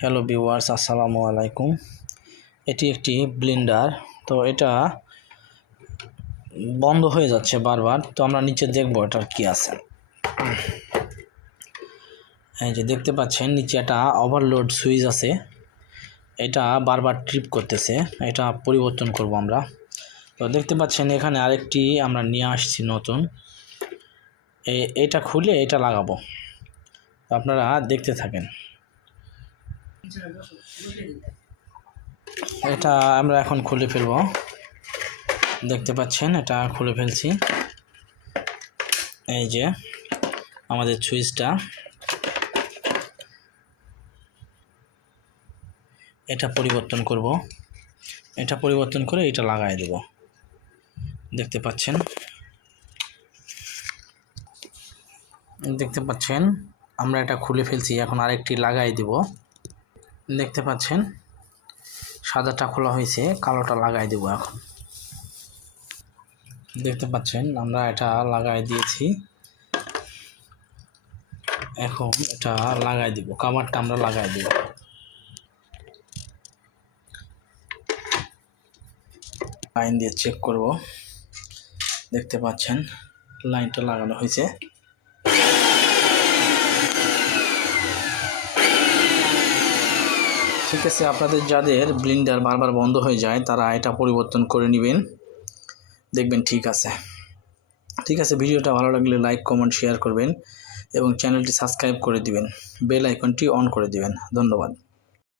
Hello viewers, আসসালামু আলাইকুম। এটি একটি ব্লেন্ডার। তো এটা বন্ধ হয়ে যাচ্ছে বারবার। তো আমরা নিচে দেখব এটার কি আছে। এই যে দেখতে পাচ্ছেন নিচে একটা ওভারলোড সুইচ আছে, এটা বারবার ট্রিপ করতেছে, এটা পরিবর্তন করব আমরা। তো দেখতে পাচ্ছেন এখানে আরেকটি আমরা নিয়ে আসছি নতুন, এটা খুলে এটা লাগাবো। আপনারা দেখতে থাকেন। এটা আমরা এখন খুলে ফেলব। দেখতে পাচ্ছেন এটা খুলে ফেলছি। এই যে আমাদের সুইচটা, এটা পরিবর্তন করব। এটা পরিবর্তন করে এটা লাগাই দেব। দেখতে পাচ্ছেন আমরা এটা খুলে ফেলছি, এখন আরেকটি লাগাই দেব। দেখতে পাচ্ছেন সাদাটা খোলা হয়েছে, কালোটা লাগাই দেব। এখন দেখতে পাচ্ছেন আমরা এটা লাগাই দিয়েছি। এখন এটা লাগাই দিব, কভারটা আমরা লাগাই দিব। লাইন দিয়ে চেক করব। দেখতে পাচ্ছেন লাইনটা লাগানো হয়েছে। ঠিক আছে, আপনাদের যাদের ব্লেন্ডার বারবার বন্ধ হয়ে যায় তারা এটা পরিবর্তন করে নেবেন, দেখবেন ঠিক আছে। ভিডিওটা ভালো লাগলে লাইক, কমেন্ট, শেয়ার করবেন এবং চ্যানেলটি সাবস্ক্রাইব করে দিবেন, বেল আইকনটি অন করে দিবেন। ধন্যবাদ।